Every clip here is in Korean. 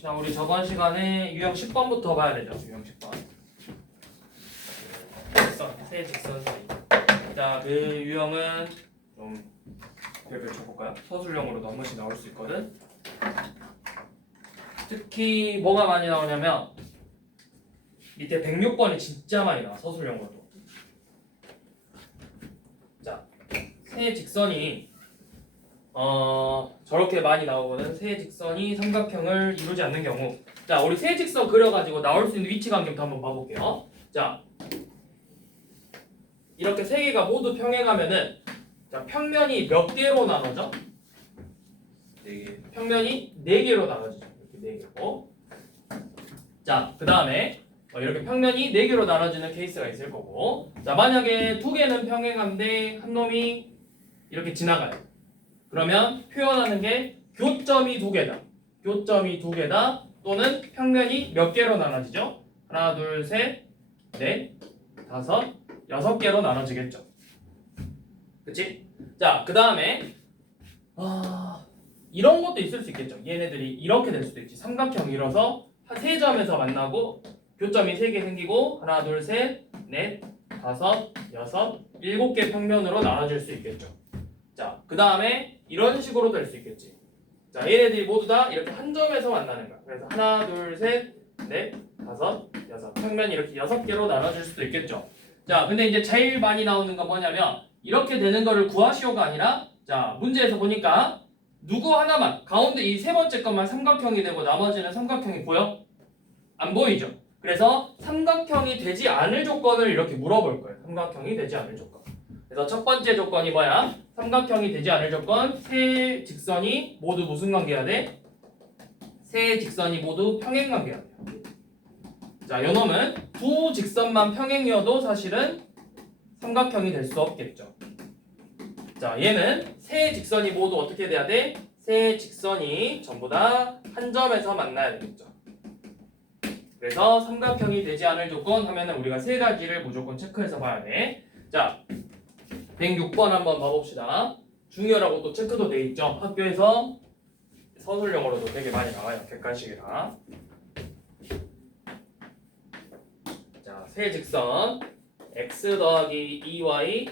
자, 우리 저번 시간에 유형 10번부터 봐야 되죠. 유형 10번. 세 직선 사이. 자, 그 유형은 좀 별별 쳐볼까요? 서술형으로도 한 번씩 나올 수 있거든. 특히 뭐가 많이 나오냐면 밑에 106번이 진짜 많이 나와. 서술형으로도. 자, 세 직선이 저렇게 많이 나오거든. 세 직선이 삼각형을 이루지 않는 경우. 자, 우리 세 직선 그려가지고 나올 수 있는 위치 관계부터 한번 봐볼게요. 자, 이렇게 세 개가 모두 평행하면은, 자, 평면이 몇 개로 나눠져? 네 개. 평면이 네 개로 나눠지죠. 이렇게 네 개고. 자, 그 다음에 이렇게 평면이 네 개로 나눠지는 케이스가 있을 거고. 자, 만약에 두 개는 평행한데 한 놈이 이렇게 지나가요. 그러면 표현하는 게 교점이 두 개다. 교점이 두 개다. 또는 평면이 몇 개로 나눠지죠? 하나, 둘, 셋, 넷, 다섯, 여섯 개로 나눠지겠죠. 그치? 자, 그 다음에 이런 것도 있을 수 있겠죠. 얘네들이 이렇게 될 수도 있지. 삼각형이라서 세 점에서 만나고 교점이 세 개 생기고 하나, 둘, 셋, 넷, 다섯, 여섯, 일곱 개 평면으로 나눠질 수 있겠죠. 자, 그 다음에 이런 식으로 될 수 있겠지. 자, 얘네들이 모두 다 이렇게 한 점에서 만나는 거야. 그래서 하나, 둘, 셋, 넷, 다섯, 여섯. 평면이 이렇게 여섯 개로 나눠질 수도 있겠죠. 자, 근데 이제 제일 많이 나오는 건 뭐냐면 이렇게 되는 거를 구하시오가 아니라, 자, 문제에서 보니까 누구 하나만, 가운데 이 세 번째 것만 삼각형이 되고 나머지는 삼각형이 보여? 안 보이죠? 그래서 삼각형이 되지 않을 조건을 이렇게 물어볼 거예요. 삼각형이 되지 않을 조건. 그래서 첫 번째 조건이 뭐야? 삼각형이 되지 않을 조건, 세 직선이 모두 무슨 관계야 돼? 세 직선이 모두 평행 관계야 돼요. 자, 요 놈은 두 직선만 평행이어도 사실은 삼각형이 될 수 없겠죠. 자, 얘는 세 직선이 모두 어떻게 돼야 돼? 세 직선이 전부 다 한 점에서 만나야 되겠죠. 그래서 삼각형이 되지 않을 조건 하면은 우리가 세 가지를 무조건 체크해서 봐야 돼. 자, 106번 한번 봐봅시다. 중요하라고 또 체크도 돼 있죠. 학교에서 서술형으로도 되게 많이 나와요. 객관식이라. 자, 세 직선 x 더하기 2y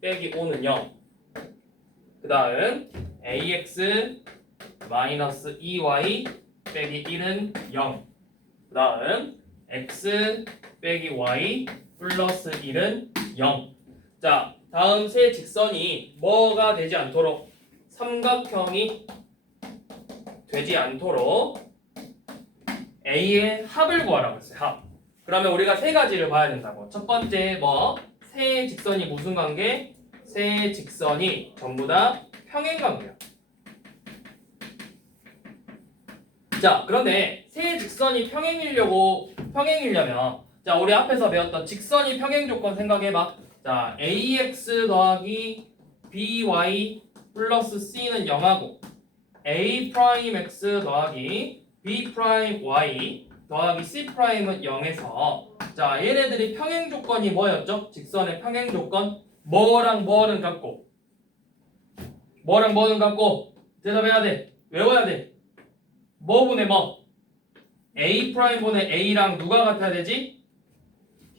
빼기 5는 0. 그 다음 ax 마이너스 2y 빼기 1은 0. 그 다음 x 빼기 y 플러스 1은 0. 자, 다음 세 직선이 뭐가 되지 않도록, 삼각형이 되지 않도록 A의 합을 구하라고 했어요. 합. 그러면 우리가 세 가지를 봐야 된다고. 첫 번째 세 직선이 무슨 관계? 세 직선이 전부 다 평행 관계야. 자, 그런데 세 직선이 평행이려면, 자, 우리 앞에서 배웠던 직선이 평행 조건 생각해봐. 자, ax 더하기 by 플러스 c는 0하고 a'x 더하기 b'y 더하기 c'은 0에서, 자, 얘네들이 평행 조건이 뭐였죠? 직선의 평행 조건 뭐랑 뭐는 같고, 뭐랑 뭐는 같고, 대답해야 돼. 외워야 돼. 뭐 분의 뭐? a' 분의 a랑 누가 같아야 되지?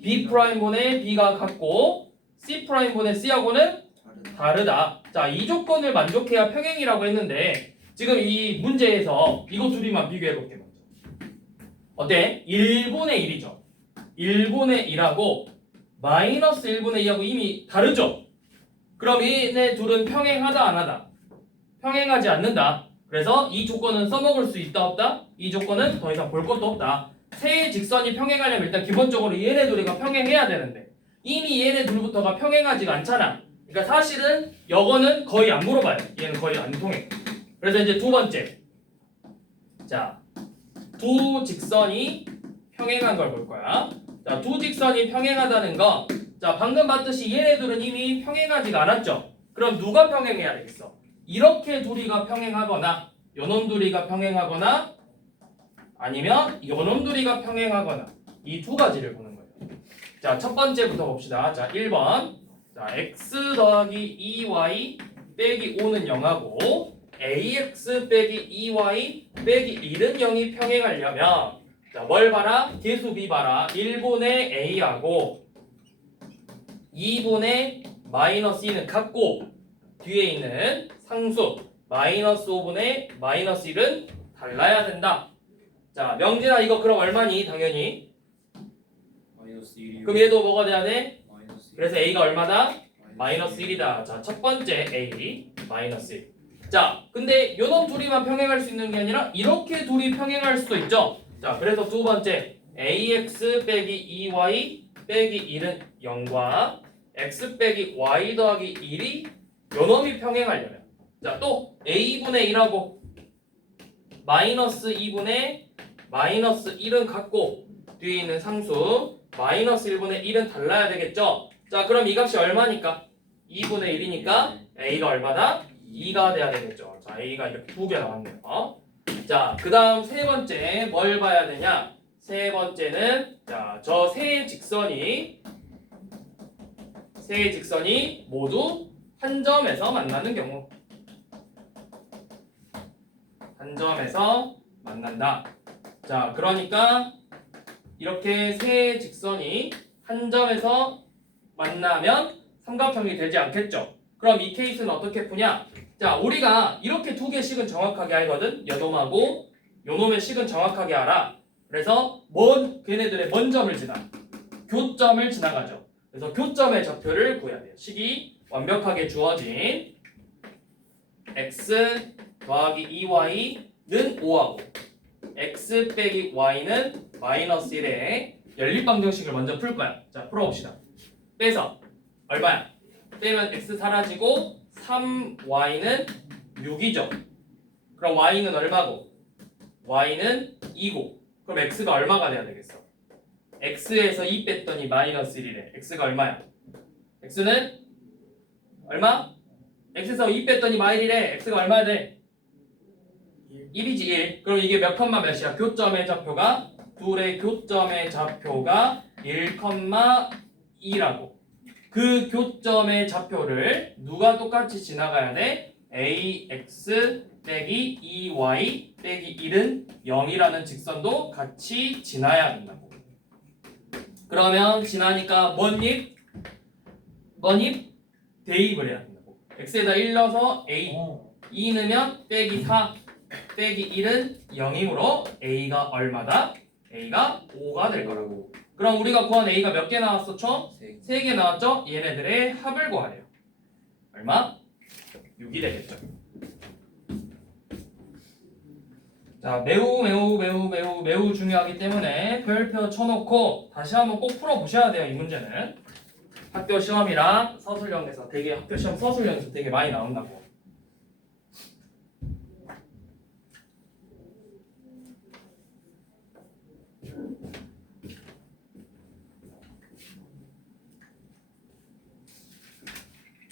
b' 분의 b가 같고 c' 분의 c하고는 다르다. 자, 이 조건을 만족해야 평행이라고 했는데 지금 이 문제에서 이거 둘이만 비교해볼게. 먼저 어때? 1분의 1이죠. 1분의 1하고 마이너스 1분의 2하고 이미 다르죠? 그럼 얘네 둘은 평행하다 안 하다? 평행하지 않는다. 그래서 이 조건은 써먹을 수 있다 없다? 이 조건은 더 이상 볼 것도 없다. 세 직선이 평행하려면 일단 기본적으로 얘네 둘이가 평행해야 되는데 이미 얘네 둘부터가 평행하지가 않잖아. 그러니까 사실은 이거는 거의 안 물어봐요. 얘는 거의 안 통해. 그래서 이제 두 번째, 자, 두 직선이 평행한 걸 볼 거야. 자, 두 직선이 평행하다는 거, 자, 방금 봤듯이 얘네 둘은 이미 평행하지가 않았죠. 그럼 누가 평행해야 되겠어? 이렇게 둘이가 평행하거나 요놈 둘이가 평행하거나 아니면 요놈 둘이가 평행하거나, 이 두 가지를 보는 거예요. 자, 첫 번째부터 봅시다. 자, 1번. 자, x 더하기 2y 빼기 5는 0하고 ax 빼기 2y 빼기 1은 0이 평행하려면 자, 뭘 봐라? 계수 b 봐라. 1분의 a하고 2분의 마이너스 2는 같고 뒤에 있는 상수 마이너스 5분의 마이너스 1은 달라야 된다. 자, 명진아 이거 그럼 얼마니? 당연히. 마이너스 1이요. 그럼 얘도 뭐가 돼야 돼? 마이너스 1. 그래서 a가 얼마다? 마이너스 1이다. 자, 첫 번째 a 마이너스 1. 자, 근데 요놈 둘이만 평행할 수 있는 게 아니라 이렇게 둘이 평행할 수도 있죠. 자, 그래서 두 번째 ax 빼기 2y 빼기 1은 0과 x 빼기 y 더하기 1이 요놈이 평행하려면 자, 또 a분의 1하고 마이너스 2분의 마이너스 1은 같고 뒤에 있는 상수 마이너스 1분의 1은 달라야 되겠죠. 자, 그럼 이 값이 얼마니까? 2분의 1이니까 a가 얼마다? 2가 돼야 되겠죠. 자, a가 이렇게 두 개 나왔네요. 자, 그 다음 세 번째 뭘 봐야 되냐? 세 번째는 자, 저 세 직선이 모두 한 점에서 만나는 경우. 한 점에서 만난다. 자, 그러니까 이렇게 세 직선이 한 점에서 만나면 삼각형이 되지 않겠죠. 그럼 이 케이스는 어떻게 푸냐? 자, 우리가 이렇게 두 개씩은 정확하게 알거든. 요놈하고 요놈의 식은 정확하게 알아. 그래서 걔네들의 먼 점을 교점을 지나가죠. 그래서 교점의 좌표를 구해야 돼요. 식이 완벽하게 주어진 x 더하기 2y는 5하고 x 빼기 y는 마이너스 1의 연립방정식을 먼저 풀 거야. 자, 풀어봅시다. 빼서 얼마야? 빼면 x 사라지고 3y는 6이죠. 그럼 y는 얼마고? y는 2고 그럼 x가 얼마가 돼야 되겠어? x에서 2 뺐더니 마이너스 1이래. x가 얼마야? x는 얼마? x에서 2 뺐더니 마이너스 1이래. x가 얼마야 돼? 1이지 1. 그럼 이게 몇 컴마 몇이야? 교점의 좌표가 둘의 교점의 좌표가 1,2라고. 그 교점의 좌표를 누가 똑같이 지나가야 돼? ax 빼기 2y 빼기 1은 0이라는 직선도 같이 지나야 된다고. 그러면 지나니까 뭔 입? 대입을 해야 된다고. x에다 1 넣어서 a 2 넣으면 빼기 4 빼기 1은 0이므로 a가 얼마다? a가 5가 될 거라고. 그럼 우리가 구한 a가 몇 개 나왔어? 총? 3개 나왔죠? 얘네들의 합을 구하래요. 얼마? 6이 되겠죠. 자, 매우 중요하기 때문에 별표 쳐놓고 다시 한번 꼭 풀어보셔야 돼요. 이 문제는 학교 시험이랑 서술형에서 학교 시험 서술형에서 되게 많이 나온다고.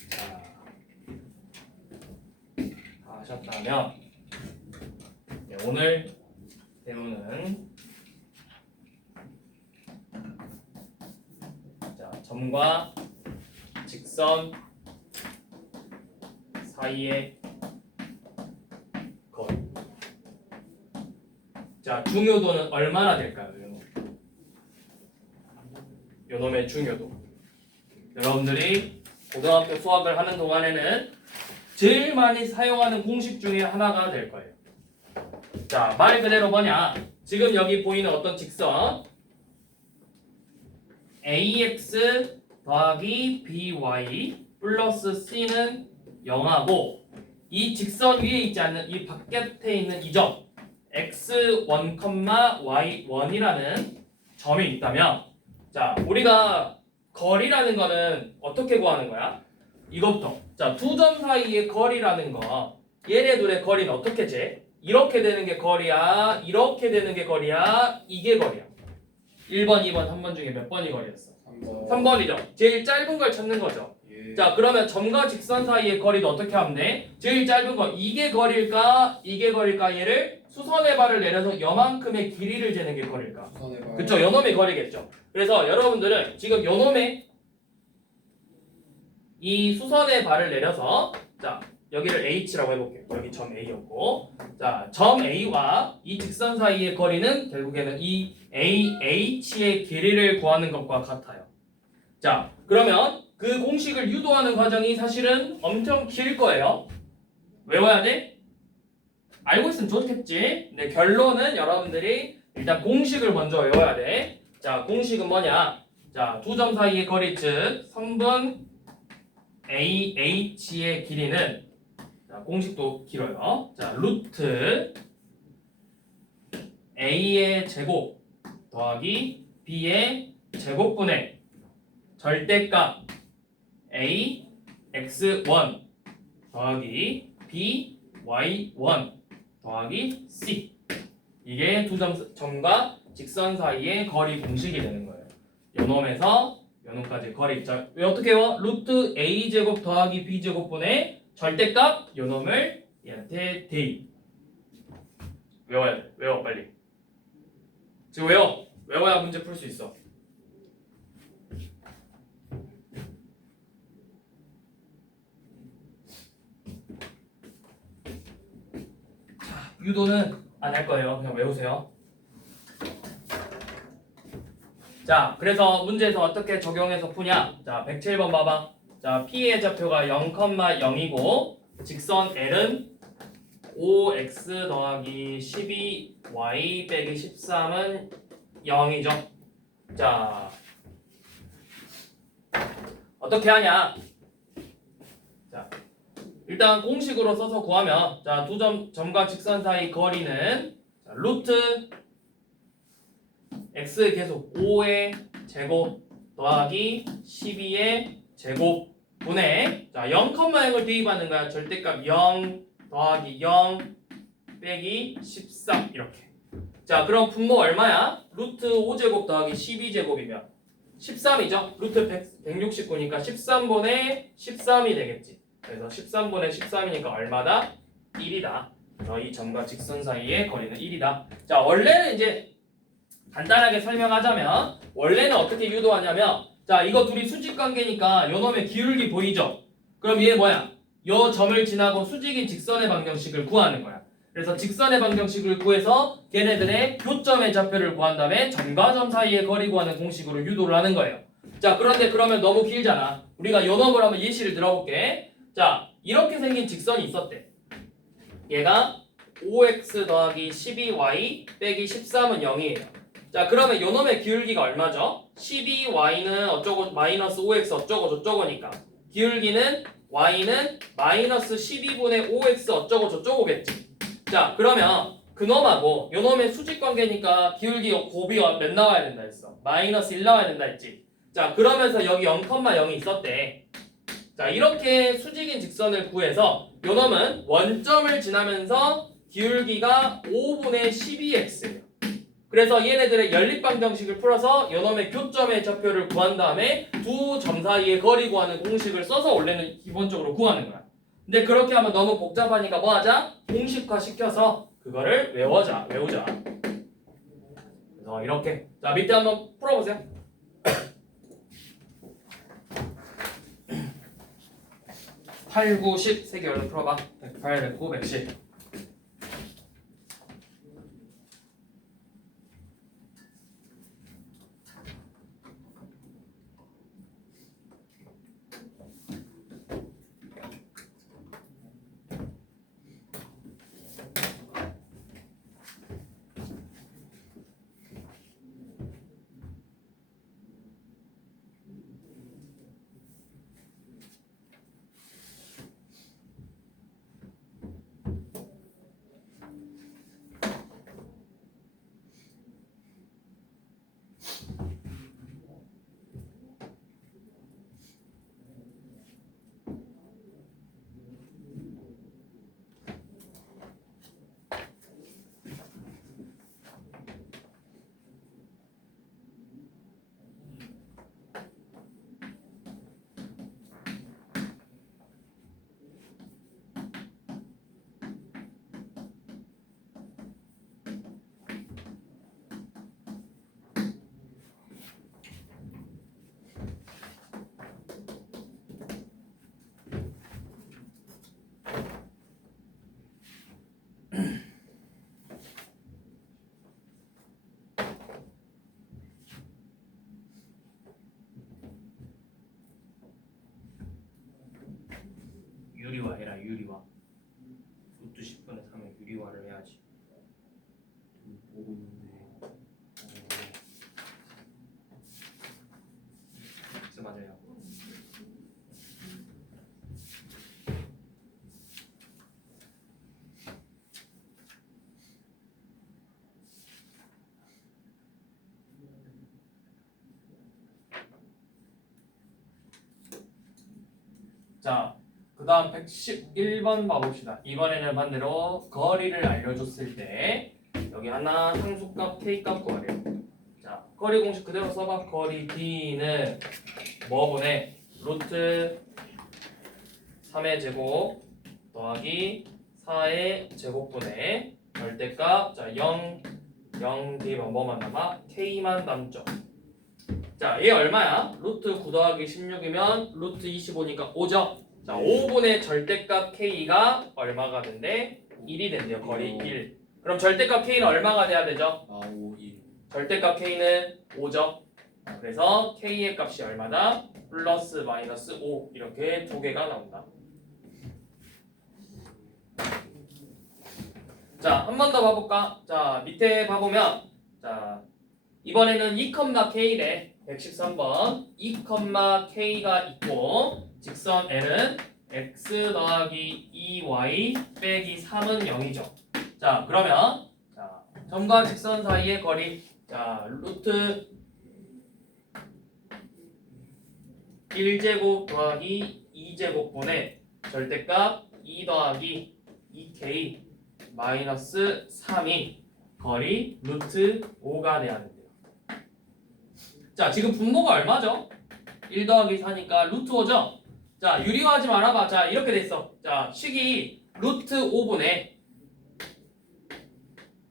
자, 다 하셨다면 네, 오늘 배우는 자, 점과 직선 사이의 거리. 자, 중요도는 얼마나 될까요? 요놈의 중요도. 여러분들이 고등학교 수학을 하는 동안에는 제일 많이 사용하는 공식 중에 하나가 될 거예요. 자, 말 그대로 뭐냐? 지금 여기 보이는 어떤 직선 ax 더하기 by 플러스 c는 0하고 이 직선 위에 있지 않는 이 바깥에 있는 이 점 x1, y1이라는 점이 있다면 자, 우리가 거리라는 거는 어떻게 구하는 거야? 이것부터. 자, 두 점 사이의 거리라는 거 얘네들의 거리는 어떻게 재? 이렇게 되는 게 거리야, 이렇게 되는 게 거리야, 이게 거리야. 1번, 2번, 3번 중에 몇 번이 거리였어? 3번이죠. 제일 짧은 걸 찾는 거죠. 예. 자, 그러면 점과 직선 사이의 거리도 어떻게 하면 돼? 제일 짧은 거 이게 거리일까? 이게 거리일까? 얘를 수선의 발을 내려서 요만큼의 길이를 재는 게 거리일까? 그쵸? 요놈의 거리겠죠. 그래서 여러분들은 지금 요놈의 이 수선의 발을 내려서 자, 여기를 H라고 해볼게요. 여기 점 A였고, 자, 점 A와 이 직선 사이의 거리는 결국에는 이 AH의 길이를 구하는 것과 같아요. 자, 그러면 그 공식을 유도하는 과정이 사실은 엄청 길 거예요. 외워야 돼? 알고 있으면 좋겠지. 근데 결론은 여러분들이 일단 공식을 먼저 외워야 돼. 자, 공식은 뭐냐? 자, 두 점 사이의 거리 즉 성분 AH의 길이는 자, 공식도 길어요. 자, 루트 A의 제곱 더하기 B의 제곱분의 절대값 A x1 더하기 B y1 더하기 C. 이게 두 점과 직선 사이의 거리 공식이 되는 거예요. 요놈에서 요놈까지 거리. 자, 왜 어떻게 해요? 루트 A 제곱 더하기 B 제곱분의 절대값 요놈을 얘한테 대입. 외워야 돼. 외워 빨리. 지금 외워. 외워야 문제 풀 수 있어. 자, 유도는 안 할 거예요. 그냥 외우세요. 자, 그래서 문제에서 어떻게 적용해서 푸냐? 자, 107번 봐봐. 자, P의 좌표가 0,0이고 직선 L은 5x 더하기 12y 빼기 13은 0이죠. 자, 어떻게 하냐? 자, 일단 공식으로 써서 구하면 자, 두 점과 직선 사이 거리는 자, 루트 x 계속 5의 제곱 더하기 12의 제곱 분의 자 0,0을 대입하는 거야. 절대값 0 더하기 0 빼기 13 이렇게. 자, 그럼 분모 얼마야? 루트 5제곱 더하기 12제곱이면 13이죠. 루트 169니까 13분의 13이 되겠지. 그래서 13분의 13이니까 얼마다? 1이다. 그래서 이 점과 직선 사이의 거리는 1이다. 자, 원래는 이제 간단하게 설명하자면 원래는 어떻게 유도하냐면 자, 이거 둘이 수직 관계니까 요놈의 기울기 보이죠? 그럼 얘 뭐야? 요 점을 지나고 수직인 직선의 방정식을 구하는 거야. 그래서 직선의 방정식을 구해서 걔네들의 교점의 좌표를 구한 다음에 점과 점 사이의 거리 구하는 공식으로 유도를 하는 거예요. 자, 그런데 그러면 너무 길잖아. 우리가 요 놈을 한번 예시를 들어볼게. 자, 이렇게 생긴 직선이 있었대. 얘가 5x 더하기 12y 빼기 13은 0이에요. 자, 그러면 요놈의 기울기가 얼마죠? 12y는 어쩌고 마이너스 5x 어쩌고 저쩌고니까 기울기는 y는 마이너스 12분의 5x 어쩌고 저쩌고겠지. 자, 그러면 그놈하고 요놈의 수직관계니까 기울기 곱이 몇 나와야 된다 했어? 마이너스 1 나와야 된다 했지. 자, 그러면서 여기 0,0이 있었대. 자, 이렇게 수직인 직선을 구해서 요놈은 원점을 지나면서 기울기가 5분의 12x예요. 그래서 얘네들의 연립방정식을 풀어서 요놈의 교점의 좌표를 구한 다음에 두 점 사이의 거리 구하는 공식을 써서 원래는 기본적으로 구하는 거야. 근데 그렇게 하면 너무 복잡하니까 뭐 하자? 공식화 시켜서 그거를 외우자. 그래서 이렇게. 자, 밑에 한번 풀어보세요. 8, 9, 10 세 개 얼른 풀어봐. 108, 109, 110. 유리화. 루트 10분의 3의 유리화를 해야지. 보고 있는데 X 맞아요. 자, 그 다음 111번 봐봅시다. 이번에는 반대로 거리를 알려줬을 때 여기 하나 상수값 K값 구하래요. 자, 거리 공식 그대로 써봐. 거리 D는 뭐분의 루트 3의 제곱 더하기 4의 제곱분의 절대값 자 0, 0 D만 뭐만 남아? K만 남죠. 자, 얘 얼마야? 루트 9 더하기 16이면 루트 25니까 5죠? 자, 5분의 절대값 K가 얼마가 된대? 1이 된대요. 거리 1. 그럼 절대값 K는 얼마가 돼야 되죠? 5, 1 절대값 K는 5죠? 그래서 K의 값이 얼마다? 플러스 마이너스 5 이렇게 두 개가 나온다. 자, 한 번 더 봐볼까? 자, 밑에 봐보면 자, 이번에는 2,K래 113번 2,K가 있고 직선 L은 X 더하기 2Y 빼기 3은 0이죠. 자, 그러면 자, 점과 직선 사이의 거리 자, 루트 1제곱 더하기 2제곱분의 절대값 2 더하기 2K 마이너스 3이 거리 루트 5가 돼야 된대요. 자, 지금 분모가 얼마죠? 1 더하기 4니까 루트 5죠? 자, 유리화하지 말아봐. 자, 이렇게 됐어. 자, 식이 루트 5분의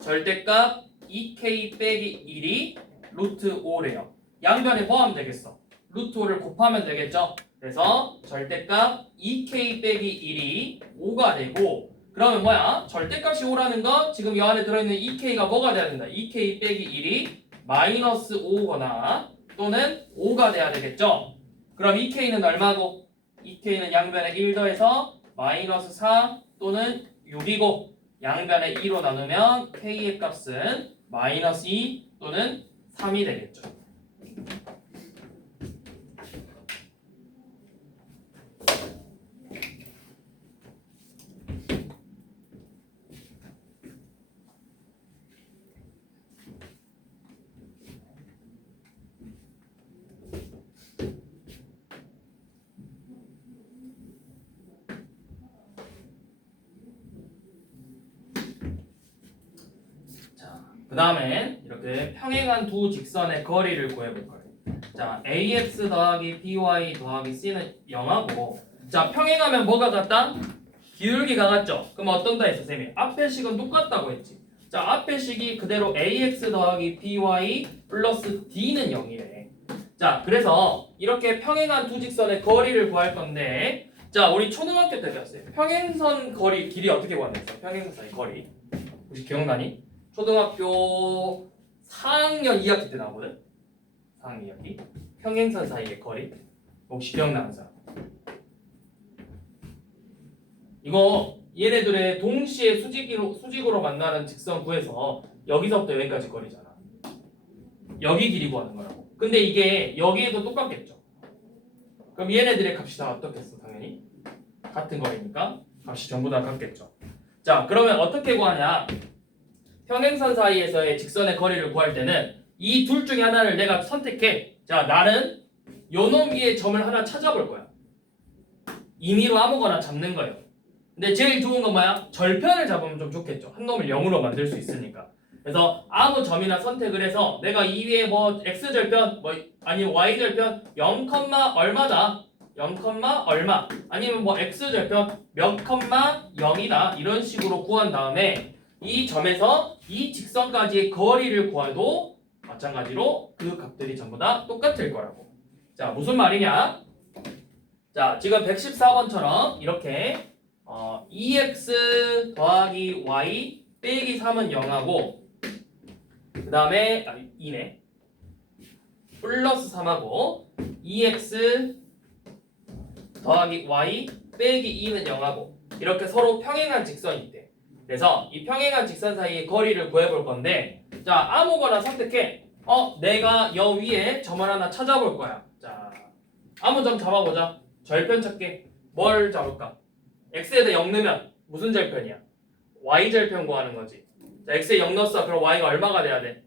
절대값 2K 빼기 1이 루트 5래요. 양변에 뭐 하면 되겠어? 루트 5를 곱하면 되겠죠? 그래서 절대값 2K 빼기 1이 5가 되고 그러면 뭐야? 절대값이 5라는 건 지금 이 안에 들어있는 2K가 뭐가 돼야 된다? 2K 빼기 1이 마이너스 5거나 또는 5가 돼야 되겠죠? 그럼 2K는 얼마고? 2K는 양변에 1 더해서 마이너스 4 또는 6이고 양변에 2로 나누면 K의 값은 마이너스 2 또는 3이 되겠죠. 그 다음엔 이렇게 평행한 두 직선의 거리를 구해볼 거예요. 자, AX 더하기 BY 더하기 C는 0하고 자, 평행하면 뭐가 같다? 기울기가 같죠? 그럼 어떤다 했어, 쌤이? 앞에 식은 똑같다고 했지. 자, 앞에 식이 그대로 AX 더하기 BY 플러스 D는 0이래. 자, 그래서 이렇게 평행한 두 직선의 거리를 구할 건데 자, 우리 초등학교 때 배웠어요. 평행선 거리 길이 어떻게 구하는지 평행선의 거리 혹시 기억나니? 초등학교 4학년 2학기 때 나오거든? 4학년 2학기 평행선 사이의 거리 혹시 기억나는 사람? 이거 얘네들의 동시에 수직으로 만나는 직선 구해서 여기서부터 여기까지 거리잖아. 여기 길이 구하는 거라고. 근데 이게 여기에도 똑같겠죠. 그럼 얘네들의 값이 다 어떻겠어? 당연히 같은 거리니까 값이 전부 다 같겠죠. 자, 그러면 어떻게 구하냐? 평행선 사이에서의 직선의 거리를 구할 때는 이 둘 중에 하나를 내가 선택해. 자, 나는 요 놈 위에 점을 하나 찾아볼 거야. 임의로 아무거나 잡는 거예요. 근데 제일 좋은 건 뭐야? 절편을 잡으면 좀 좋겠죠. 한 놈을 0으로 만들 수 있으니까. 그래서 아무 점이나 선택을 해서 내가 이 위에 뭐 x절편 뭐 아니면 y절편 0, 얼마다 0, 얼마 아니면 뭐 x절편 몇, 0이다 이런 식으로 구한 다음에 이 점에서 이 직선까지의 거리를 구해도 마찬가지로 그 값들이 전부 다 똑같을 거라고. 자, 무슨 말이냐? 자, 지금 114번처럼 이렇게 2x 더하기 y 빼기 3은 0하고 그 다음에 2네 플러스 3하고 2x 더하기 y 빼기 2는 0하고 이렇게 서로 평행한 직선이 있대. 그래서 이 평행한 직선 사이의 거리를 구해볼 건데 자 아무거나 선택해. 내가 여 위에 점을 하나 찾아볼 거야. 자 아무 점 잡아보자. 절편 찾기. 뭘 잡을까? x에다 0 넣으면 무슨 절편이야? y 절편 구하는 거지. 자 x에 0 넣었어. 그럼 y가 얼마가 돼야 돼?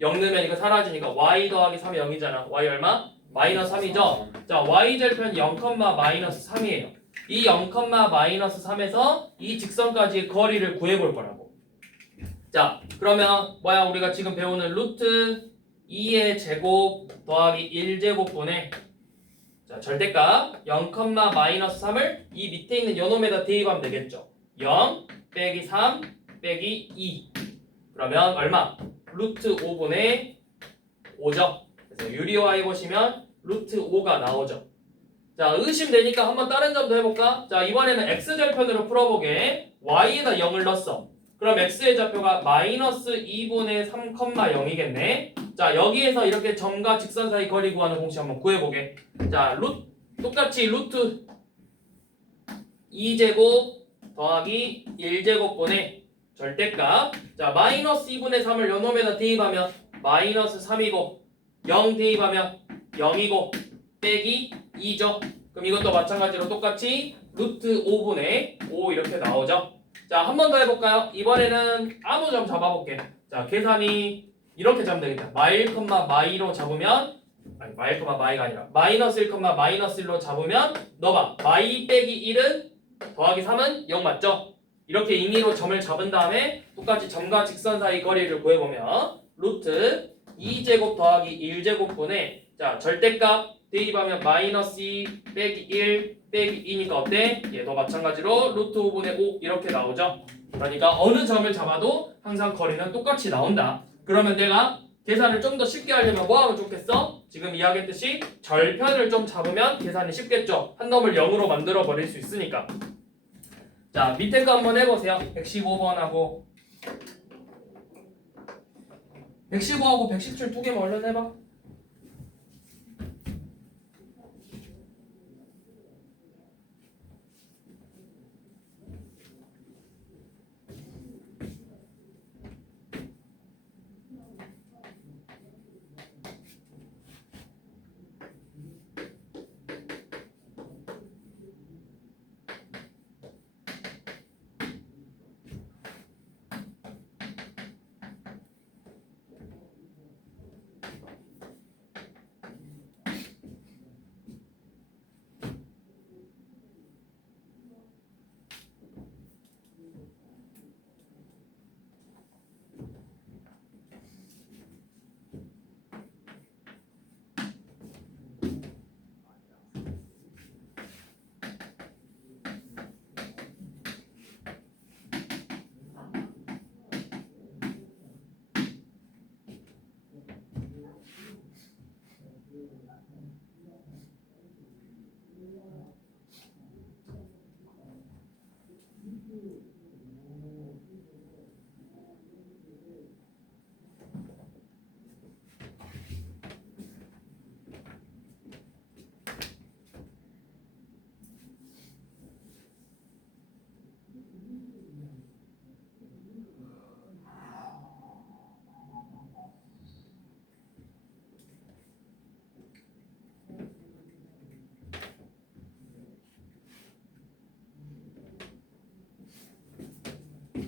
0 넣으면 이거 사라지니까 y 더하기 3이 0이잖아. y 얼마? 마이너스 3이죠? 자 y 절편 0, 마이너스 3이에요. 이 0, 마이너스 3에서 이 직선까지의 거리를 구해볼 거라고. 자 그러면 뭐야 우리가 지금 배우는 루트 2의 제곱 더하기 1제곱분의 자 절대값 0, 마이너스 3을 이 밑에 있는 요놈에다 대입하면 되겠죠. 0 빼기 3 빼기 2 그러면 얼마? 루트 5분의 5죠. 그래서 유리화 해보시면 루트 5가 나오죠. 자 의심되니까 한번 다른 점도 해볼까? 자 이번에는 x절편으로 풀어보게. y에다 0을 넣었어. 그럼 x의 좌표가 마이너스 2분의 3, 0이겠네. 자 여기에서 이렇게 점과 직선 사이 거리 구하는 공식 한번 구해보게. 자 똑같이 루트 2제곱 더하기 1제곱분의 절대값 자 마이너스 2분의 3을 요놈에다 대입하면 마이너스 3이고 0 대입하면 0이고 빼기 2죠. 그럼 이것도 마찬가지로 똑같이 루트 5분의 5 이렇게 나오죠. 자 한 번 더 해볼까요? 이번에는 아무 점 잡아볼게. 자 계산이 이렇게 잡으면 되겠다. 마일, 마이로 잡으면 아니 마일, 마이가 아니라 마이너스 1, 마이너스 1로 잡으면 넣어봐. 마이 빼기 1은 더하기 3은 0 맞죠? 이렇게 임의로 점을 잡은 다음에 똑같이 점과 직선 사이 거리를 구해보면 루트 2제곱 더하기 1제곱분의 자 절대값 대입하면 마이너스 2 빼기 1 빼기 2니까 어때? 얘도 마찬가지로 루트 5분의 5 이렇게 나오죠. 그러니까 어느 점을 잡아도 항상 거리는 똑같이 나온다. 그러면 내가 계산을 좀 더 쉽게 하려면 뭐 하면 좋겠어? 지금 이야기했듯이 절편을 좀 잡으면 계산이 쉽겠죠. 한 놈을 0으로 만들어 버릴 수 있으니까. 자 밑에 거 한번 해보세요. 115번하고 115하고 117 두 개만 얼른 해봐.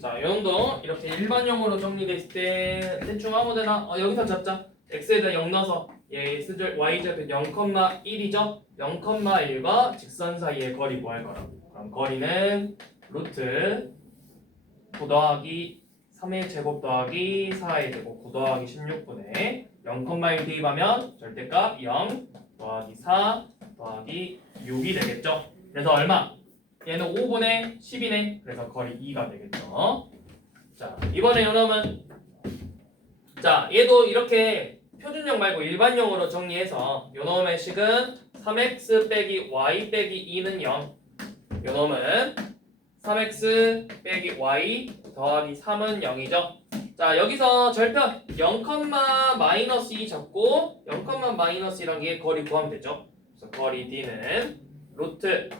자, 이 정도 이렇게 일반형으로 정리돼 있을 때 대충 아무데나 여기서 잡자. x에다 0 넣어서 x절 y절편 0,1이죠. 0,1과 직선 사이의 거리 구할 거라고. 그럼 거리는 루트 9 더하기 3의 제곱 더하기 4의 제곱 9 더하기 16분의 0,1 대입하면 절대값 0 더하기 4 더하기 6이 되겠죠. 그래서 얼마? 얘는 5분의 10이네. 그래서 거리 2가 되겠죠. 자, 이번에 요놈은 자, 얘도 이렇게 표준형 말고 일반형으로 정리해서 요놈의 식은 3x 빼기 y 빼기 2는 0. 요놈은 3x 빼기 y 더하기 3은 0이죠. 자, 여기서 절편 0, 마이너스 2 잡고 0, 마이너스 2란 게 거리 구하면 되죠. 그래서 거리 d는 루트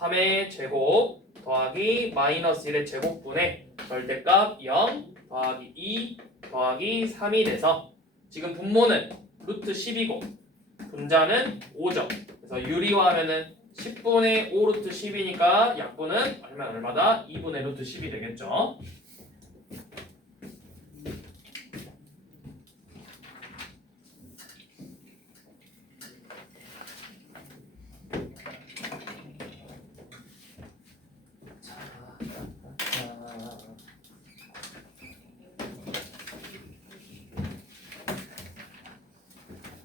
3의 제곱 더하기 마이너스 1의 제곱분의 절대값 0 더하기 2 더하기 3이 돼서 지금 분모는 루트 10이고 분자는 5죠. 그래서 유리화하면은 10분의 5 루트 10이니까 약분은 얼마다? 2분의 루트 10이 되겠죠.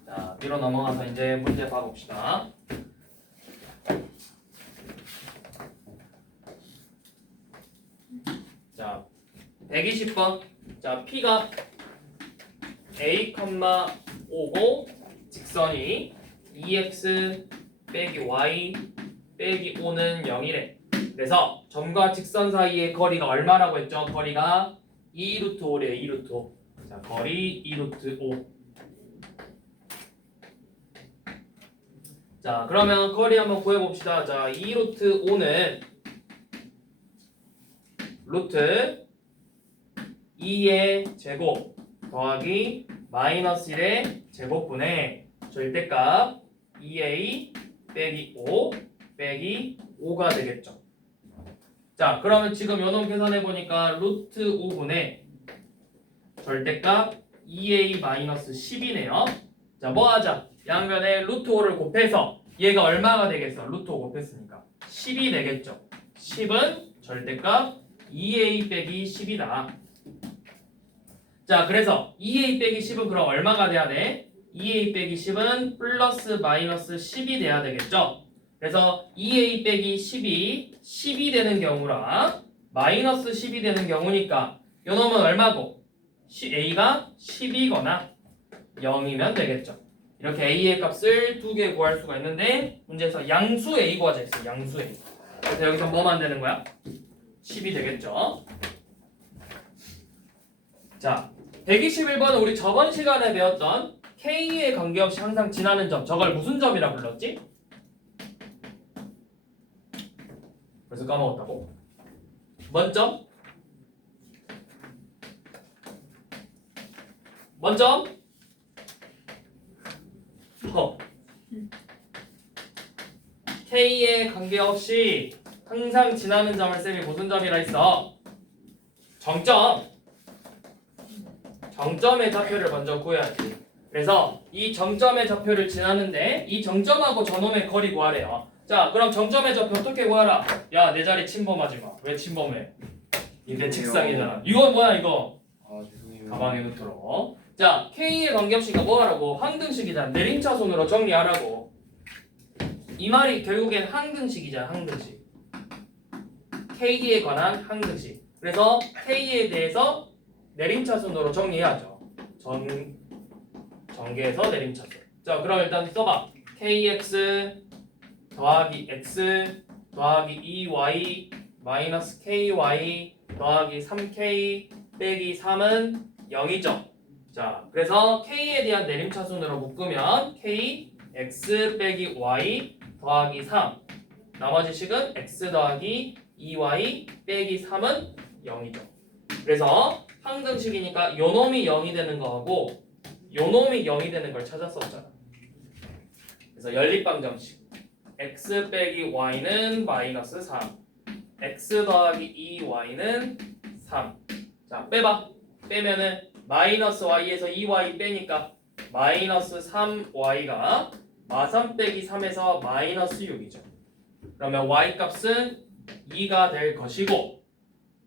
자, 뒤로 넘어가서 이제 문제 봐봅시다. 자, 120번. 자, P가 A, 5고 직선이 2x 빼기 y 빼기 5는 0이래. 그래서 점과 직선 사이의 거리가 얼마라고 했죠? 거리가 2 루트 5래. 2 루트 5. 자, 거리 2 루트 5. 자, 그러면 거리 한번 구해봅시다. 자, 2 루트 5는 루트 2의 제곱 더하기 마이너스 1의 제곱분의 절대값 2a 빼기 5 빼기 5가 되겠죠. 자, 그러면 지금 요놈 계산해보니까 루트 5분의 절대값 2a 마이너스 10이네요. 자, 뭐 하자? 양변에 루트 5를 곱해서 얘가 얼마가 되겠어? 루트 5 곱했으니까 10이 되겠죠. 10은 절대값 2a 빼기 10이다. 자, 그래서 2a 빼기 10은 그럼 얼마가 돼야 돼? 2a 빼기 10은 플러스 마이너스 10이 돼야 되겠죠. 그래서 2a 빼기 10이 되는 경우랑 마이너스 10이 되는 경우니까 요 놈은 얼마고? a가 10이거나 0이면 되겠죠. 이렇게 a의 값을 두 개 구할 수가 있는데 문제에서 양수 a 구하자 했어. 양수 a. 그래서 여기서 뭐만 되는 거야? 10이 되겠죠. 자, 121번은 우리 저번 시간에 배웠던 k에 관계없이 항상 지나는 점, 저걸 무슨 점이라 불렀지? 그래서 까먹었다고? 뭔 점? 뭔 점? k에 관계없이 항상 지나는 점을 쌤이 무슨 점이라 했어? 정점. 정점의 좌표를 먼저 구해야지. 그래서 이 정점의 좌표를 지나는데 이 정점하고 저놈의 거리 구하래요. 자, 그럼 정점의 좌표 어떻게 구하라? 야, 내 자리 침범하지 마. 왜 침범해? 이게 내 책상이잖아. 이거 뭐야 이거? 아 죄송해요. 가방에 넣도록. 자, K의 관계없이 이거 뭐 하라고? 항등식이잖아. 내림차순으로 정리하라고. 이 말이 결국엔 항등식이잖아. 항등식. K에 관한 항등식. 그래서 K에 대해서 내림차순으로 정리해야죠. 전개해서 내림차순. 자, 그럼 일단 써봐. kx 더하기 x 더하기 2y 마이너스 ky 더하기 3k 빼기 3은 0이죠. 자, 그래서 k에 대한 내림차순으로 묶으면 k x 빼기 y 더하기 3 나머지 식은 x 더하기 2y 빼기 3은 0이죠. 그래서 항등식이니까 요놈이 0이 되는 거하고 요놈이 0이 되는 걸 찾았었잖아. 그래서 연립방정식 x 빼기 y는 마이너스 3 x 더하기 2y는 3. 자, 빼봐. 빼면은 마이너스 y에서 2y 빼니까 마이너스 3y가 마3 빼기 3에서 마이너스 6이죠. 그러면 y 값은 2가 될 것이고,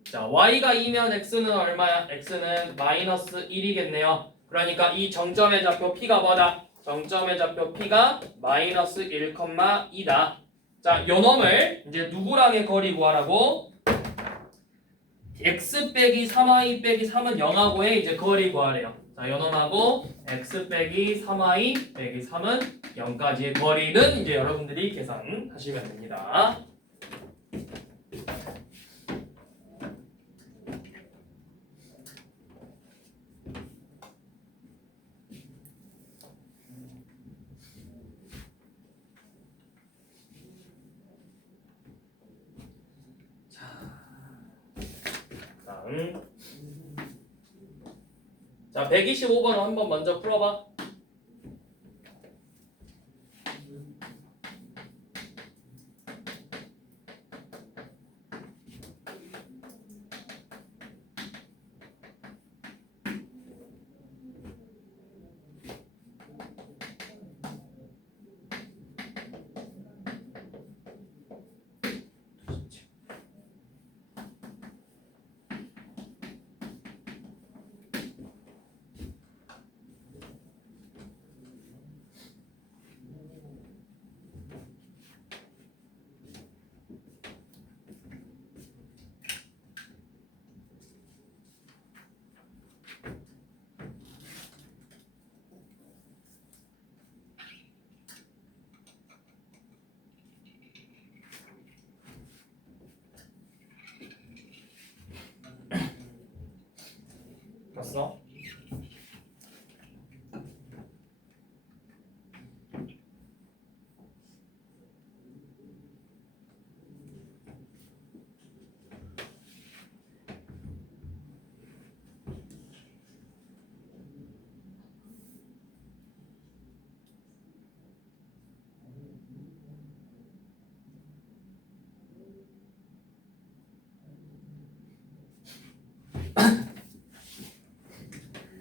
자, y가 2면 x는 얼마야? x는 마이너스 1이겠네요. 그러니까 이 정점의 좌표 p가 뭐다? 정점의 좌표 p가 마이너스 1,2다. 자, 요 놈을 이제 누구랑의 거리 구하라고? x 빼기 3y 빼기 3은 0하고의 이제 거리 구하래요. 자, 요 놈하고 x 빼기 3y 빼기 3은 0까지의 거리는 이제 여러분들이 계산하시면 됩니다. 다음. 자, 125번 한번 먼저 풀어봐. 봤어?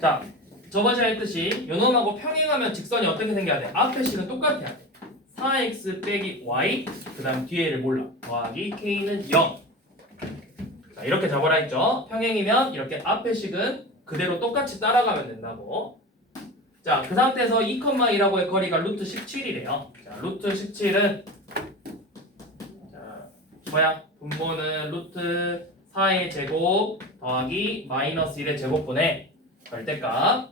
자, 저번 시간에 했듯이 요놈하고 평행하면 직선이 어떻게 생겨야 돼? 앞에 식은 똑같아야 돼. 4x 빼기 y, 그 다음 뒤에를 몰라. 더하기 k는 0. 자, 이렇게 잡아라 했죠. 평행이면 이렇게 앞에 식은 그대로 똑같이 따라가면 된다고. 자, 그 상태에서 2,2라고의 거리가 루트 17이래요. 자, 루트 17은 자, 뭐야? 분모는 루트 4의 제곱 더하기 마이너스 1의 제곱분의 절대값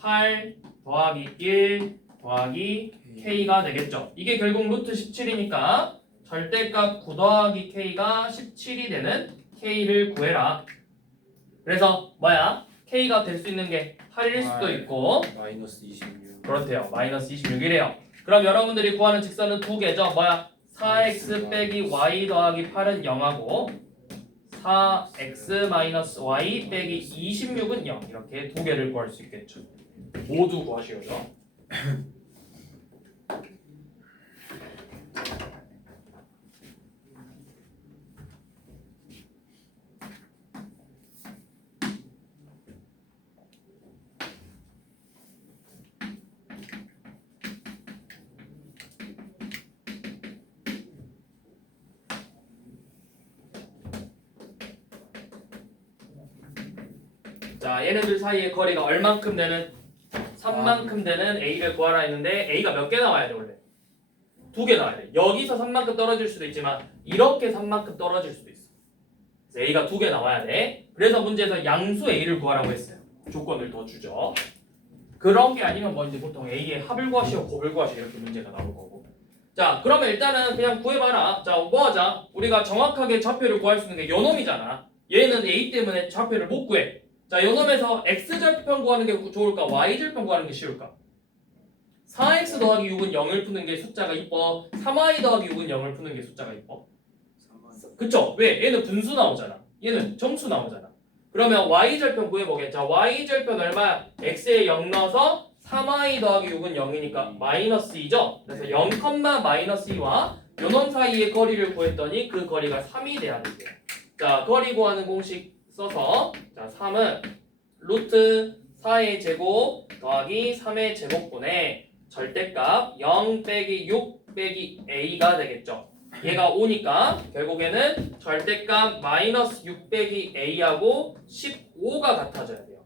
8 더하기 1 더하기 k가 되겠죠. 이게 결국 루트 17이니까 절대값 9 더하기 k가 17이 되는 k를 구해라. 그래서 뭐야? k가 될 수 있는 게 8일 수도 있고 마이너스 26. 그렇대요. 마이너스 26이래요. 그럼 여러분들이 구하는 직선은 두 개죠. 뭐야? 4x 빼기 y 더하기 8은 0하고 4x 마이너스 y 빼기 26은 0 이렇게 두 개를 구할 수 있겠죠. 모두 구하시오죠. 자, 얘네들 사이의 거리가 얼만큼 되는 3만큼 되는 a를 구하라 했는데 a가 몇 개 나와야 돼 원래? 두 개 나와야 돼. 여기서 3만큼 떨어질 수도 있지만 이렇게 3만큼 떨어질 수도 있어. 그래서 a가 두 개 나와야 돼. 그래서 문제에서 양수 a를 구하라고 했어요. 조건을 더 주죠. 그런 게 아니면 뭐 이제 보통 a의 합을 구하시오, 곱을 구하시오 이렇게 문제가 나올 거고. 자, 그러면 일단은 그냥 구해봐라. 자, 뭐 하자? 우리가 정확하게 좌표를 구할 수 있는 게 요놈이잖아. 얘는 a 때문에 좌표를 못 구해. 자, 요놈에서 x절편 구하는 게 좋을까? y절편 구하는 게 쉬울까? 4x 더하기 6은 0을 푸는 게 숫자가 이뻐? 3y 더하기 6은 0을 푸는 게 숫자가 이뻐? 그쵸? 왜? 얘는 분수 나오잖아. 얘는 정수 나오잖아. 그러면 y절편 구해보게. 자, y절편 얼마야? x에 0 넣어서 3y 더하기 6은 0이니까 마이너스 2죠? 그래서 0, 마이너스 2와 요놈 사이의 거리를 구했더니 그 거리가 3이 돼야 돼요. 자, 거리 구하는 공식 써서 자, 3은 루트 4의 제곱 더하기 3의 제곱분의 절대값 0 빼기 6 빼기 a가 되겠죠. 얘가 5니까 결국에는 절대값 마이너스 6 빼기 a하고 15가 같아져야 돼요.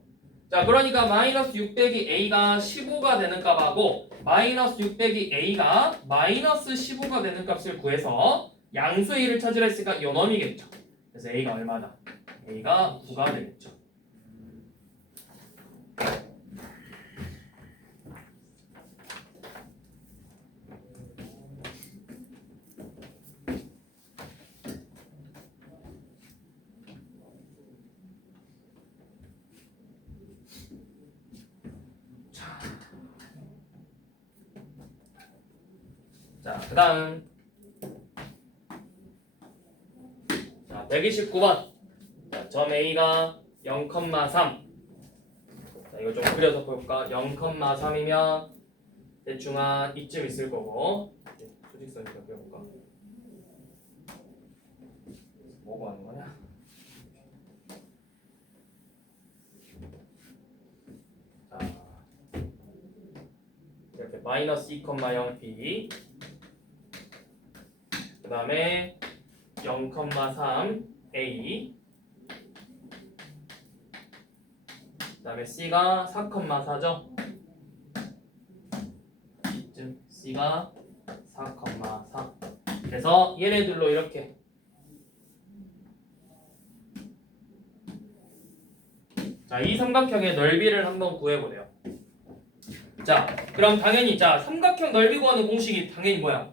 자, 그러니까 마이너스 6 빼기 a가 15가 되는 값하고 마이너스 6 빼기 a가 마이너스 15가 되는 값을 구해서 양수 a를 찾으라 했으니까 요놈이겠죠. 그래서 a가 얼마다? a가 9가 되겠죠. 자, 그 다음 자, 129번. 자, 점 A가 0,3. 자, 이거 좀 그려서 볼까? 0,3이면 대충 한 이쯤 있을 거고. 수직선이 몇 개볼까? 뭐고 하는 거냐? 자, 이렇게 마이너스 2,0b 그 다음에 0,3a 그 다음에 c가 4,4죠? 이쯤 c가 4,4 그래서 얘네들로 이렇게 자, 이 삼각형의 넓이를 한번 구해보래요. 자, 그럼 당연히 자 삼각형 넓이 구하는 공식이 당연히 뭐야?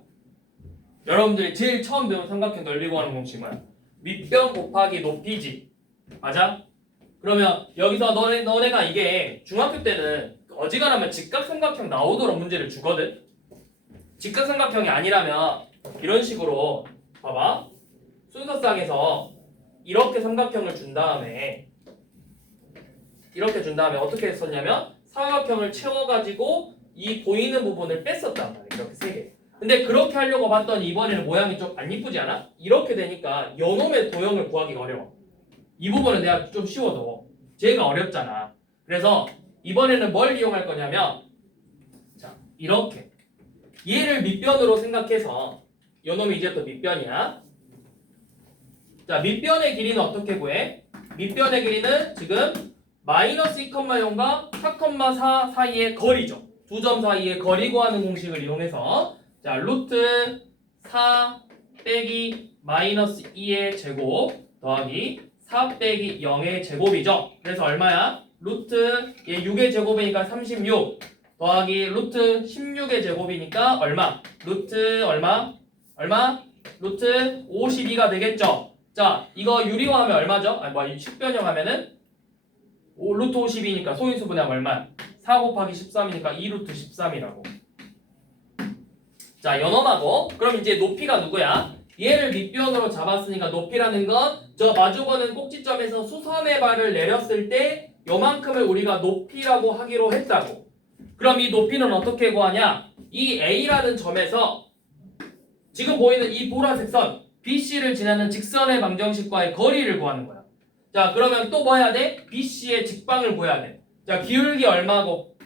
여러분들이 제일 처음 배운 삼각형 넓이 구하는 공식 뭐야? 밑변 곱하기 높이지. 맞아? 그러면 여기서 너네가 이게 중학교 때는 어지간하면 직각삼각형 나오도록 문제를 주거든. 직각삼각형이 아니라면 이런 식으로 봐봐. 순서상에서 이렇게 삼각형을 준 다음에 어떻게 했었냐면 삼각형을 채워가지고 이 보이는 부분을 뺐었단 말이야. 이렇게 세 개. 근데 그렇게 하려고 봤더니 이번에는 모양이 좀 안 이쁘지 않아? 이렇게 되니까 요놈의 도형을 구하기가 어려워. 이 부분은 내가 좀 쉬워도 쟤가 어렵잖아. 그래서 이번에는 뭘 이용할 거냐면 자 이렇게 얘를 밑변으로 생각해서 요놈이 이제부터 밑변이야. 자 밑변의 길이는 어떻게 구해? 밑변의 길이는 지금 마이너스 2,0과 4,4 사이의 거리죠. 두 점 사이의 거리 구하는 공식을 이용해서 자 루트 4 빼기 마이너스 2의 제곱 더하기 4 빼기 0의 제곱이죠. 그래서 얼마야? 루트 얘 6의 제곱이니까 36 더하기 루트 16의 제곱이니까 얼마? 루트 얼마? 루트 52가 되겠죠. 자 이거 유리화하면 얼마죠? 식변형 하면은 루트 52니까 소인수분해하면 얼마야? 4 곱하기 13이니까 2루트 13이라고. 자 연원하고 그럼 이제 높이가 누구야? 얘를 밑변으로 잡았으니까 높이라는 건 저 마주보는 꼭지점에서 수선의 발을 내렸을 때 요만큼을 우리가 높이라고 하기로 했다고. 그럼 이 높이는 어떻게 구하냐? 이 A라는 점에서 지금 보이는 이 보라색 선 BC를 지나는 직선의 방정식과의 거리를 구하는 거야. 자 그러면 또 뭐 해야 돼? BC의 직방을 구해야 돼. 자 기울기 얼마고?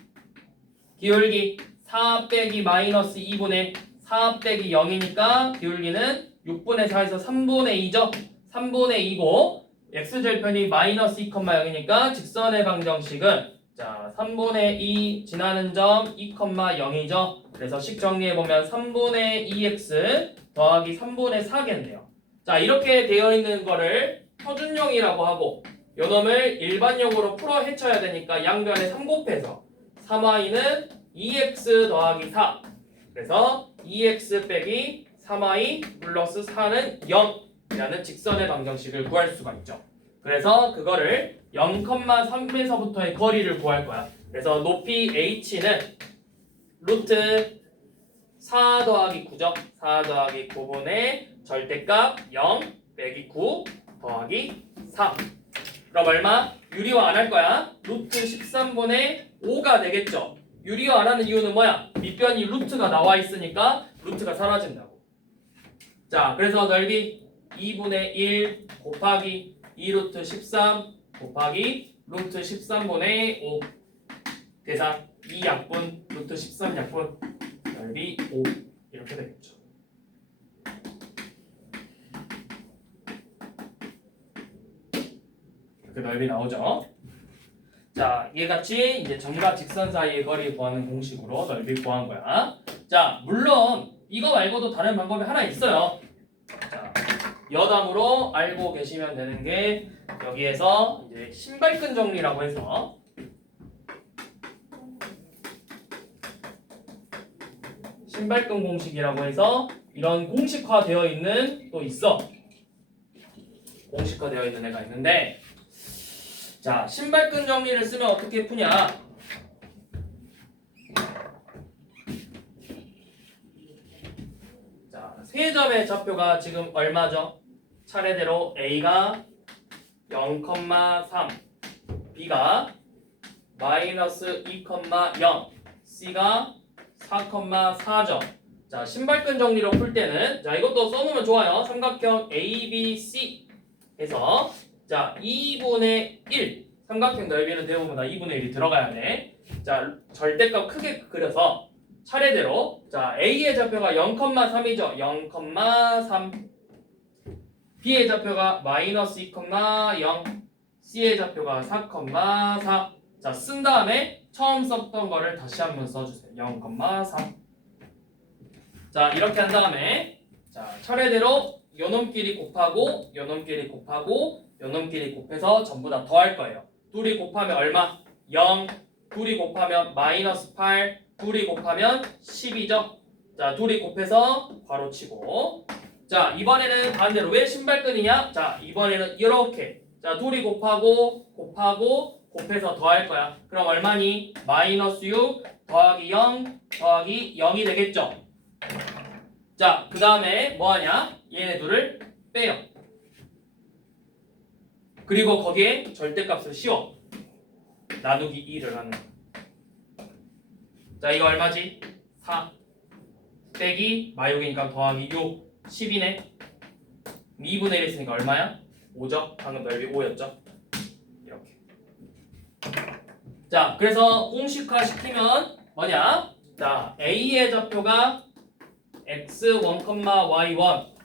기울기 4 빼기 마이너스 2분의 4 빼기 0이니까 기울기는 6분의 4에서 3분의 2죠. 3분의 2고 x절편이 마이너스 2,0이니까 직선의 방정식은 자 3분의 2 지나는 점 2,0이죠. 그래서 식 정리해보면 3분의 2x 더하기 3분의 4겠네요. 자 이렇게 되어 있는 거를 표준형이라고 하고 요놈을 일반형으로 풀어 헤쳐야 되니까 양변에 3 곱해서 3y는 2x 더하기 4 그래서 2x 빼기 3y 플러스 4는 0이라는 직선의 방정식을 구할 수가 있죠. 그래서 그거를 0,3에서부터의 거리를 구할 거야. 그래서 높이 h는 루트 4 더하기 9죠. 4 더하기 9분의 절대값 0 빼기 9 더하기 3. 그럼 얼마? 유리화 안 할 거야. 루트 13분의 5가 되겠죠. 유리화 안 하는 이유는 뭐야? 밑변이 루트가 나와 있으니까 루트가 사라진다고. 자, 그래서 넓이 2분의 1 곱하기 2루트 13 곱하기 루트 13분의 5 계산 2약분 루트 13약분 넓이 5 이렇게 되겠죠. 이렇게 넓이 나오죠. 자, 얘같이 이제 점과 직선 사이의 거리 구하는 공식으로 넓이 구한 거야. 자, 물론 이거 말고도 다른 방법이 하나 있어요. 자, 여담으로 알고 계시면 되는 게 여기에서 이제 신발끈 정리라고 해서 신발끈 공식이라고 해서 이런 공식화되어 있는 또 있어. 공식화되어 있는 애가 있는데 자, 신발끈 정리를 쓰면 어떻게 푸냐? 자, 세 점의 좌표가 지금 얼마죠? 차례대로 A가 0,3, B가 마이너스 2,0, C가 4,4점. 자, 신발끈 정리로 풀 때는 자, 이것도 써놓으면 좋아요. 삼각형 ABC 해서 자, 2분의 1 삼각형 넓이는 대부분 다 2분의 1이 들어가야 돼. 자, 절대값 크게 그려서 차례대로 자, A의 좌표가 0,3이죠. 0,3 B의 좌표가 마이너스 2,0 C의 좌표가 4,4 자, 쓴 다음에 처음 썼던 거를 다시 한번 써주세요. 0,3 자, 이렇게 한 다음에 자, 차례대로 요놈끼리 곱하고 요놈끼리 곱하고 요놈끼리 곱해서 전부 다 더할 거예요. 둘이 곱하면 얼마? 0 둘이 곱하면 마이너스 8 둘이 곱하면 10이죠. 자, 둘이 곱해서 괄호치고 자, 이번에는 반대로 왜 신발끈이냐? 자, 이번에는 이렇게 자, 둘이 곱하고 곱해서 더할 거야. 그럼 얼마니? 마이너스 6 더하기 0 더하기 0이 되겠죠. 자, 그 다음에 뭐하냐? 얘네 둘을 빼요. 그리고 거기에 절대값을 씌워. 나누기 2를 하는 거야. 자, 이거 얼마지? 4 빼기 마육이니까 더하기 6 10이네. 2분의 1 있으니까 얼마야? 5죠? 방금 넓이 5였죠? 이렇게. 자, 그래서 공식화 시키면 뭐냐? 자, A의 좌표가 x1, y1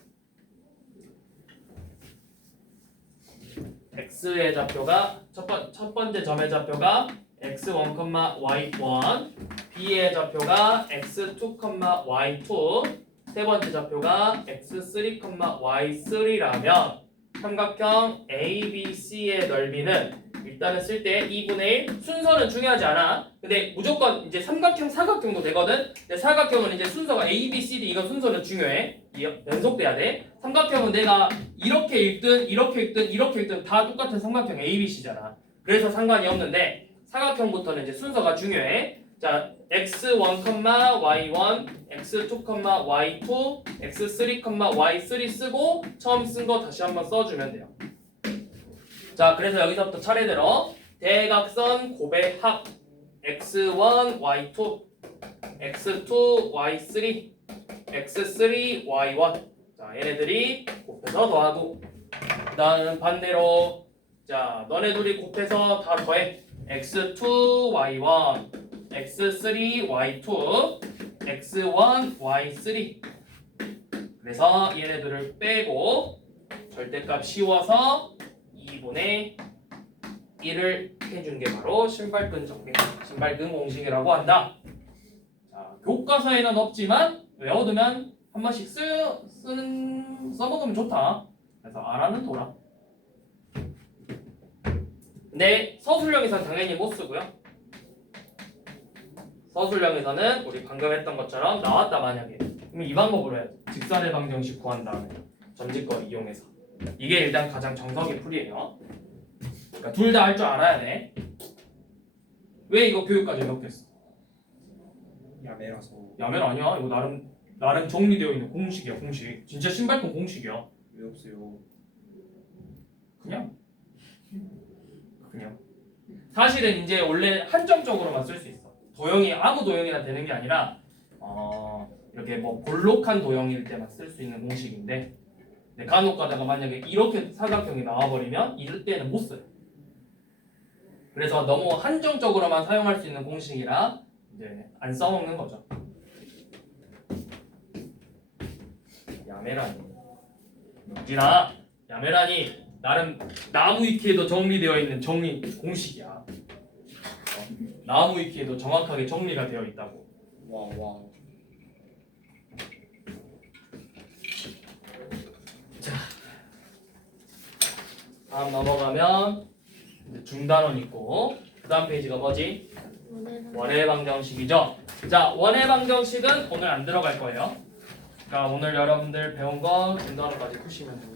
x의 좌표가 첫 번째 점의 좌표가 x1, y1 b의 좌표가 x2, y2 세 번째 좌표가 x3, y3라면 삼각형 ABC의 넓이는 일단은 쓸 때 2분의 1 순서는 중요하지 않아. 근데 무조건 이제 삼각형, 사각형도 되거든. 근데 사각형은 이제 순서가 A, B, C, D 이거 순서는 중요해. 연속돼야 돼. 삼각형은 내가 이렇게 읽든 이렇게 읽든 이렇게 읽든 다 똑같은 삼각형 A, B, C잖아. 그래서 상관이 없는데 사각형부터는 이제 순서가 중요해. 자, x1, y1, x2, y2, x3, y3 쓰고 처음 쓴 거 다시 한번 써주면 돼요. 자, 그래서 여기서부터 차례대로 대각선 고배합 x1, y2, x2, y3, x3, y1 자, 얘네들이 곱해서 더하고 그 다음 반대로 자, 너네 둘이 곱해서 다 더해 x2, y1 x3, y2, x1, y3 그래서 얘네들을 빼고 절대값 씌워서 2분의 1을 해준 게 바로 신발끈 정리, 신발끈 공식이라고 한다. 자, 교과서에는 없지만 외워두면 한 번씩 써먹으면 좋다. 그래서 알아는 돌아. 근데 서술형에서는 당연히 못 쓰고요. 서술형에서는 우리 방금 했던 것처럼 나왔다 만약에 그럼 이 방법으로 해야지. 직선의 방정식 구한 다음에 점집거 이용해서 이게 일단 가장 정석의 풀이에요. 그러니까 둘 다 할 줄 알아야 돼. 왜 이거 교육과정에 넣겠어? 야매라서. 야면 아니야. 이거 나름 정리되어 있는 공식이야. 공식. 진짜 신발끈 공식이야. 왜 없어요? 그냥 사실은 이제 원래 한정적으로만 쓸 수 있어. 도형이 아무 도형이나 되는 게 아니라 이렇게 뭐 볼록한 도형일 때만 쓸 수 있는 공식인데 간혹 가다가 만약에 이렇게 사각형이 나와버리면 이럴 때는 못 써요. 그래서 너무 한정적으로만 사용할 수 있는 공식이라 이제 안 써먹는 거죠. 야메라니 육진아, 야메라니 나름 나무 위키에도 정리되어 있는 정리 공식이야. 나무 위키에도 정확하게 정리가 되어 있다고. 와. 다음 넘어가면 이제 중단원 있고 그 다음 페이지가 뭐지? 원의 방정식이죠. 자, 원의 방정식은 오늘 안 들어갈 거예요. 그러니까 오늘 여러분들 배운 거 중단원까지 푸시면 됩니다.